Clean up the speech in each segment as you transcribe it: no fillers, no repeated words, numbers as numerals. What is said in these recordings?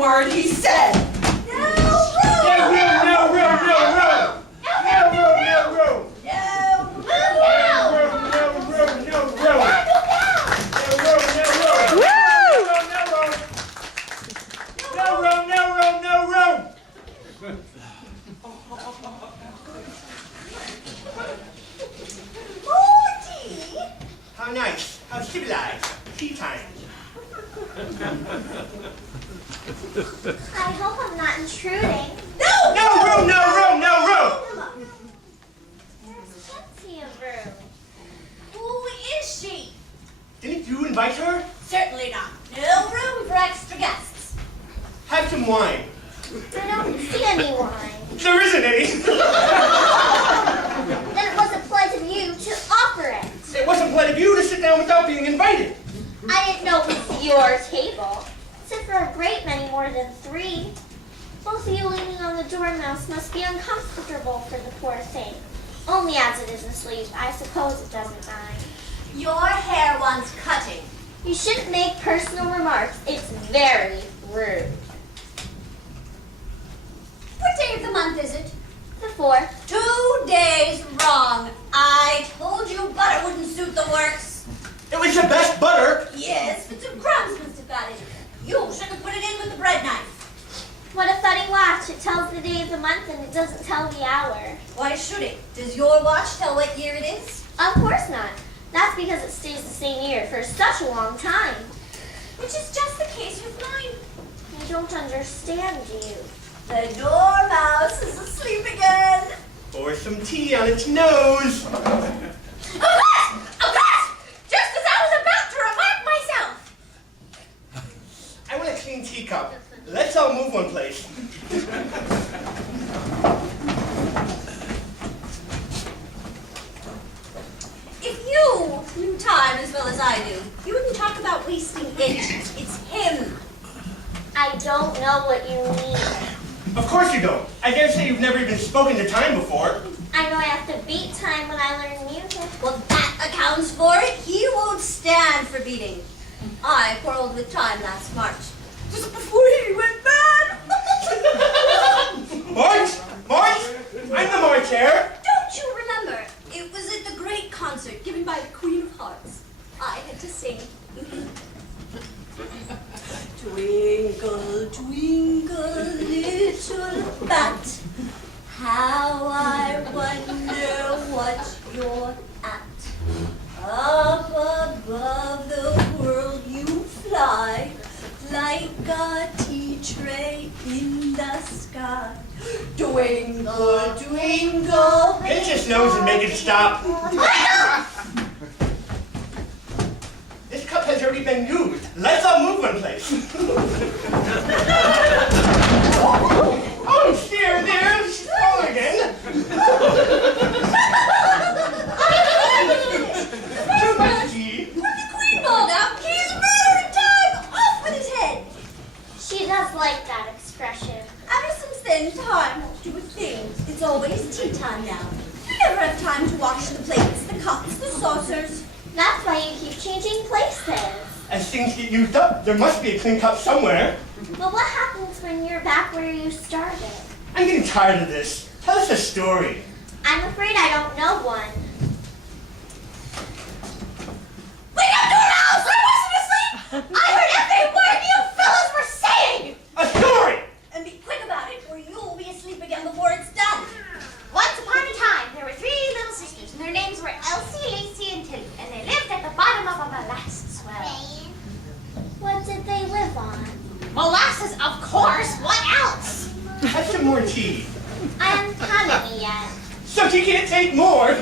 word he said. No room! No room! How nice, how civilized. Tea time. I hope I'm not intruding. No room! There's plenty of room. Who is she? Didn't you invite her? Certainly not. No room for extra guests. Have some wine. I don't see any wine. There isn't any. Then it wasn't polite of you to offer it. It wasn't polite of you to sit down without being invited. I didn't know it was your table. Sit for a great many more than 3. Both of you leaning on the dormouse must be uncomfortable for the poor thing. Only as it is asleep, I suppose it doesn't mind. Your hair wants cutting. You shouldn't make personal remarks. It's very rude. What day of the month is it? The 4th. 2 days wrong. I told you butter wouldn't suit the works. It was the best butter. Yes, but some crumbs must have got it. You should have put it in with the bread knife. What a funny watch. It tells the day of the month and it doesn't tell the hour. Why should it? Does your watch tell what year it is? Of course not. That's because it stays the same year for such a long time. Which is just the case with mine. I don't understand you. The dormouse is asleep again. Pour some tea on its nose. Of course! Just as I was about to remark myself. I want a clean teacup. Let's all move one place. If you knew time as well as I do, you wouldn't talk about wasting it. It's him. I don't know what you mean. Of course you don't. I dare say you've never even spoken to time before. I know I have to beat time when I learn music. Well, that accounts for it. He won't stand for beating. I quarreled with time last March. Just before he went bad. March! I'm the March heir. Don't you remember? It was at the great concert given by the Queen of Hearts. I had to sing. Twinkle, twinkle, little bat, how I wonder what you're at. Up above the world you fly, like a tea tray in the sky. Twinkle, twinkle. Pinch his nose and make it stop. This cup has already been used. Let's all move one place. Oh, there. She's falling again. Too much tea. Put the queen ball down. He's murdering time. Off with his head. She does like that expression. Ever since then, time won't do a thing. It's always tea time now. You never have time to wash the plates, the cups, the saucers. That's why you keep changing places. As things get used up, there must be a clean cup somewhere. But what happens when you're back where you started? I'm getting tired of this. Tell us a story. I'm afraid I don't know one. Wake up, Dormouse! I wasn't asleep! I heard every word you fellas were saying! A story! And be quick about it, or you'll be asleep again before it's done. Once upon a time, there were 3 little sisters, and their names were Elsie, Lacey, and Tilly, and they lived at the bottom of a molasses well. What did they live on? Molasses, of course! What else? Have some more tea. I haven't had any yet. So she can't take more.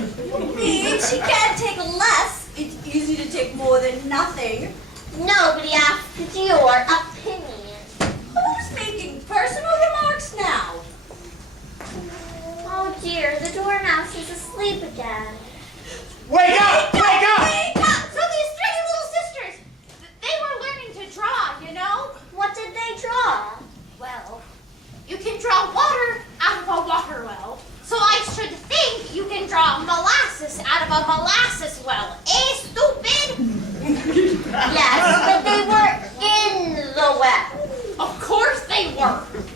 Means she can't take less. It's easy to take more than nothing. Nobody asked your opinion. Who's making personal remarks now? Oh dear, the dormouse is asleep again. Wake up! Wake up! Wake up! So these 3 little sisters, they were learning to draw, you know? What did they draw? Well, you can draw water out of a water well. So I should think you can draw molasses out of a molasses well. Eh, stupid? Yes, but they were in the well. Of course they they were.